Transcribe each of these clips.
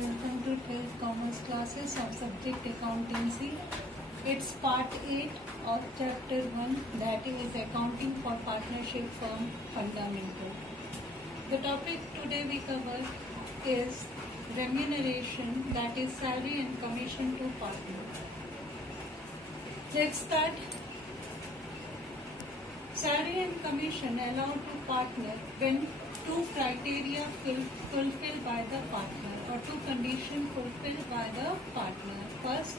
Welcome to 12th Commerce classes of subject accountancy. It's part 8 of chapter 1, that is accounting for partnership firm fundamental. The topic today we cover is remuneration, that is salary and commission to partner. Let's start. Salary and commission allowed to partner when two criteria fulfilled by the partner or two conditions fulfilled by the partner. First,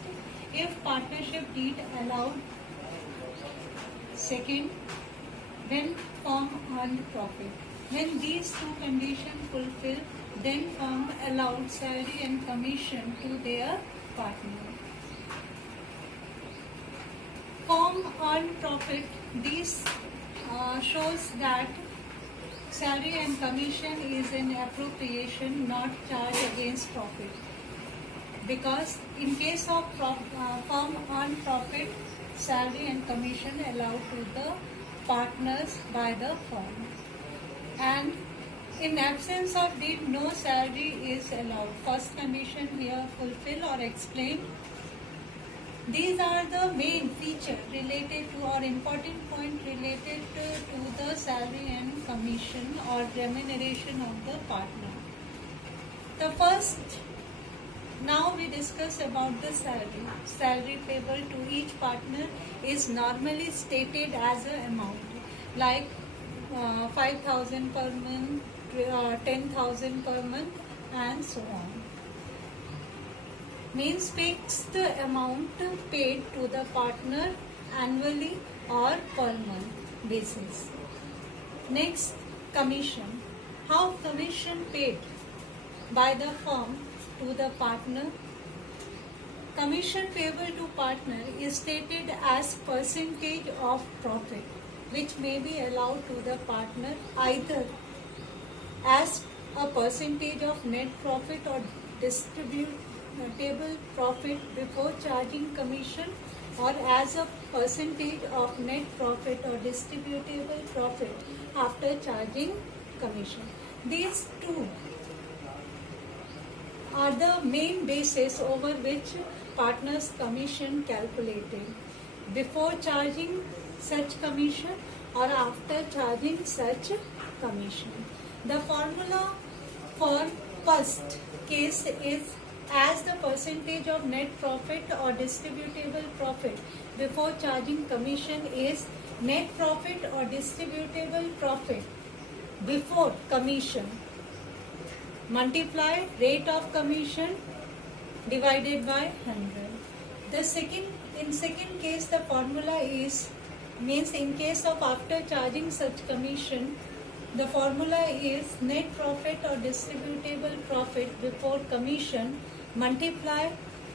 if partnership deed allowed. Second, when firm earned profit. When these two conditions fulfilled, then firm allowed salary and commission to their partner. Firm earned profit. This shows that salary and commission is an appropriation, not charge against profit. Because in case of firm earned profit, salary and commission allowed to the partners by the firm. And in absence of deed, no salary is allowed. First condition here fulfill or explain. These are the main feature related to or important point related to the salary and commission or remuneration of the partner. The first, now we discuss about the salary. Salary payable to each partner is normally stated as an amount, like 5,000 per month, 10,000 per month, and so on. Means fixed amount paid to the partner annually or per month basis. Next, commission. How commission paid by the firm to the partner? Commission payable to partner is stated as percentage of profit, which may be allowed to the partner either as a percentage of net profit or distributable profit before charging commission, or as a percentage of net profit or distributable profit after charging commission. These two are the main basis over which partners' commission calculated before charging such commission or after charging such commission. The formula for first case is as the percentage of net profit or distributable profit before charging commission is net profit or distributable profit before commission multiply rate of commission divided by 100. In second case, the formula is means in case of after charging such commission, the formula is net profit or distributable profit before commission multiply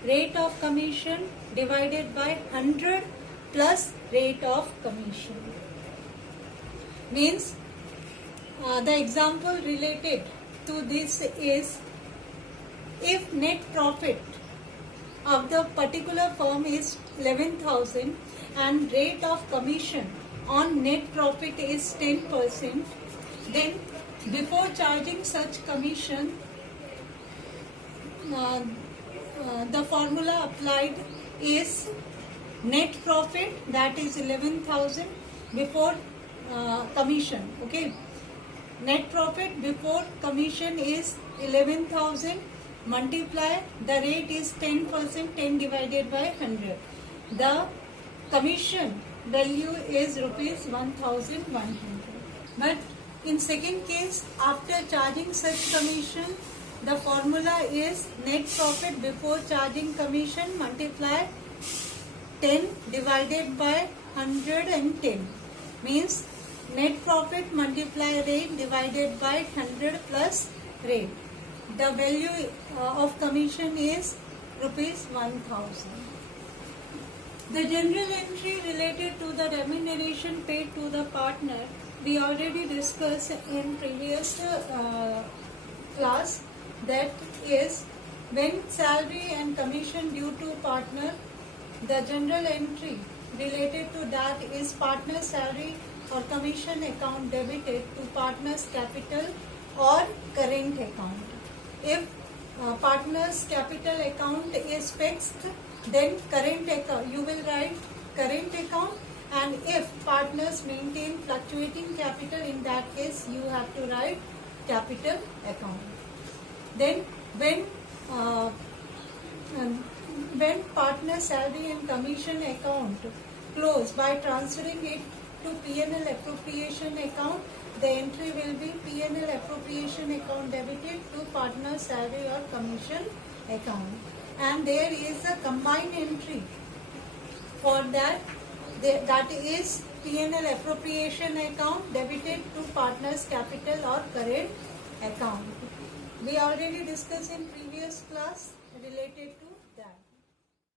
rate of commission divided by 100 plus rate of commission. Means the example related to this is, if net profit of the particular firm is 11,000 and rate of commission on net profit is 10%, then before charging such commission, the formula applied is net profit, that is 11,000 before commission. Okay, net profit before commission is 11,000 multiply the rate is 10%, 10 divided by 100. The commission value is rupees 1,100. But in second case, after charging such commission, the formula is net profit before charging commission multiply 10 divided by 110. Means net profit multiply rate divided by 100 plus rate. The value of commission is rupees 1,000. The general entry related to the remuneration paid to the partner we already discussed in previous class. That is, when salary and commission due to partner, the general entry related to that is partner salary or commission account debited to partner's capital or current account. If partner's capital account is fixed, then current account, you will write current account. And if partners maintain fluctuating capital, in that case you have to write capital account. Then when partner salary and commission account close by transferring it to P&L appropriation account, the entry will be P&L appropriation account debited to partner salary or commission account. And there is a combined entry for that, that is P&L appropriation account debited to partner's capital or current account. We already discussed in previous class related to